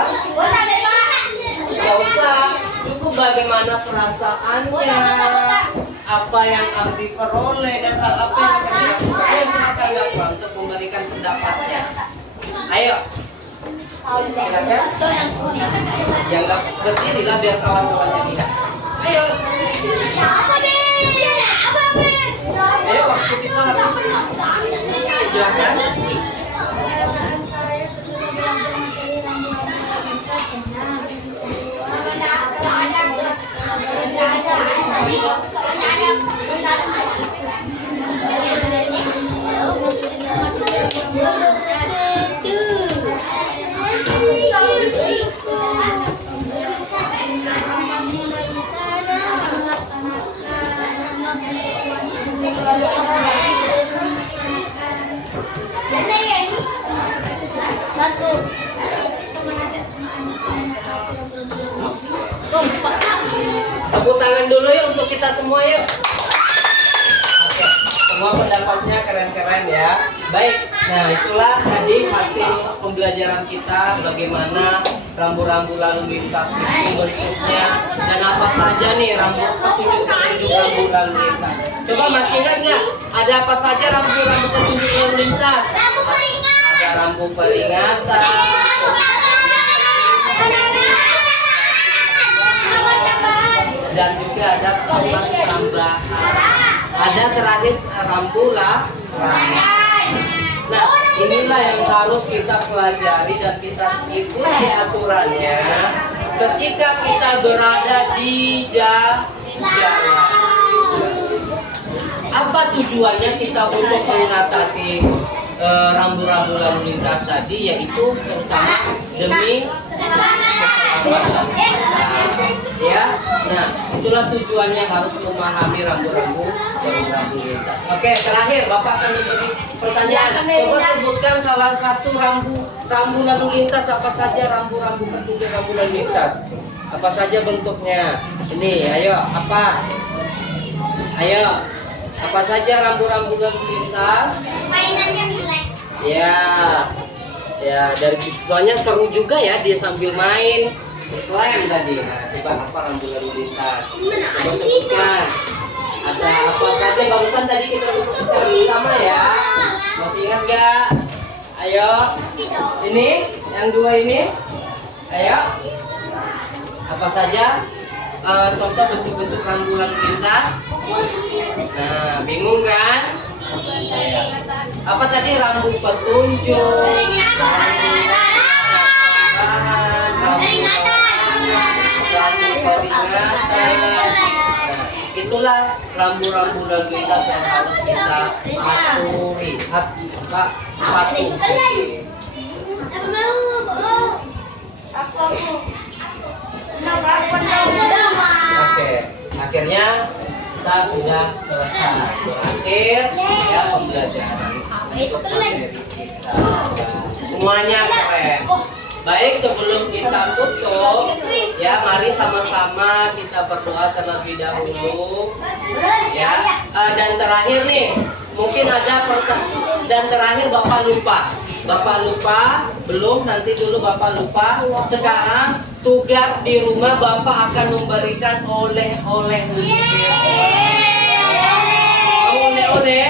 Gak usah. Cukup bagaimana perasaannya, apa yang akan diperoleh dan hal apa yang akan dilakukan. Ayo silakan Dafa untuk memberikan pendapatnya. Ayo. Silakan. Yang nggak berdirilah biar kawan-kawannya lihat. Ayo. Ayo, waktu kita habis. Silakan. Tepuk tangan dulu yuk untuk kita semua yuk. Oke, semua pendapatnya keren-keren ya. Baik, nah itulah tadi hasil pembelajaran kita bagaimana rambu-rambu lalu lintas itu bentuknya dan apa saja nih petunjuk-petunjuk rambu lalu lintas. Coba masih ingat nggak? Ada apa saja rambu-rambu petunjuk lalu lintas? Ada rambu peringatan. Dan juga ada tombak tambahan. Ada terakhir rambu lah. Nah, inilah yang harus kita pelajari dan kita ikuti aturannya ketika kita berada di jalan. Apa tujuannya kita untuk mengatasi rambu-rambu lalu lintas tadi, yaitu terutama demi keselamatan ya. Nah, itulah tujuannya, harus memahami rambu-rambu lalu lintas. Oke, terakhir Bapak akan memberi pertanyaan. Coba sebutkan salah satu rambu lalu lintas. Apa saja rambu-rambu petunjuk rambu lalu lintas? Apa saja bentuknya? Ini, ayo, apa? Ayo. Apa saja rambu-rambu lalu lintas? Mainannya Milek. Ya, dari soalnya seru juga ya dia sambil main slam tadi. Nah, coba apa rambu lalu lintas? Coba sebutkan. Ada apa saja barusan tadi kita sebutkan bersama ya? Masih ingat gak? Ayo. Ini yang dua ini? Ayo. Apa saja? Contoh bentuk-bentuk rambu lalu lintas. Nah, bingung kan? Apa tadi? Rambu petunjuk, rambu peringatan. Nah, itulah rambu-rambu lalu lintas yang harus kita patuhi. Patuhi. Oke, akhirnya kita sudah selesai. Berakhir ya pembelajaran materi kita. Semuanya keren. Baik, sebelum kita tutup, ya mari sama-sama kita berdoa terlebih dahulu. Ya, dan terakhir nih, mungkin ada dan terakhir Bapak lupa. Bapak lupa, belum, nanti dulu Bapak lupa. Sekarang tugas di rumah Bapak akan memberikan oleh-oleh untuk oleh-oleh.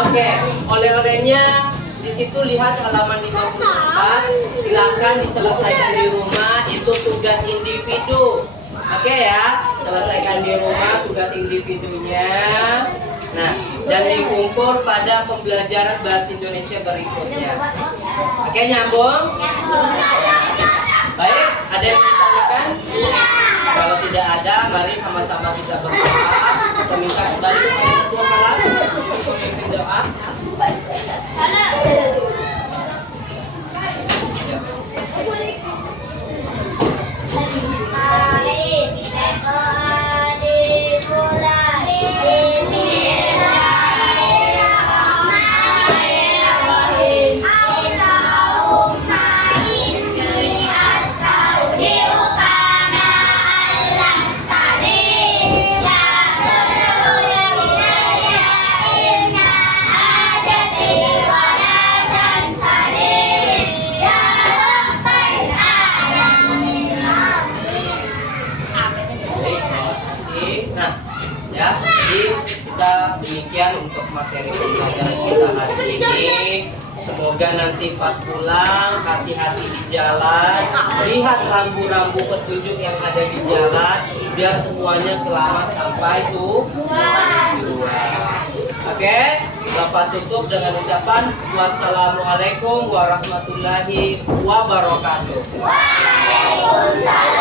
Oke, oleh-olehnya di situ lihat halaman 54. Silakan diselesaikan di rumah, itu tugas individu. Oke ya, selesaikan di rumah tugas individunya. Nah, dan dikumpul pada pembelajaran bahasa Indonesia berikutnya. Oke, nyambung? Baik, ada yang ditanyakan? Kalau tidak ada, mari sama-sama kita berdoa. Kita minta kembali kepada ketua kelas untuk memimpin doa. Demikian untuk materi pembelajaran kita hari ini. Semoga nanti pas pulang hati-hati di jalan, lihat rambu-rambu petunjuk yang ada di jalan, biar semuanya selamat sampai tujuan. Oke, Bapak tutup dengan ucapan wassalamualaikum warahmatullahi wabarakatuh. Waalaikumsalam.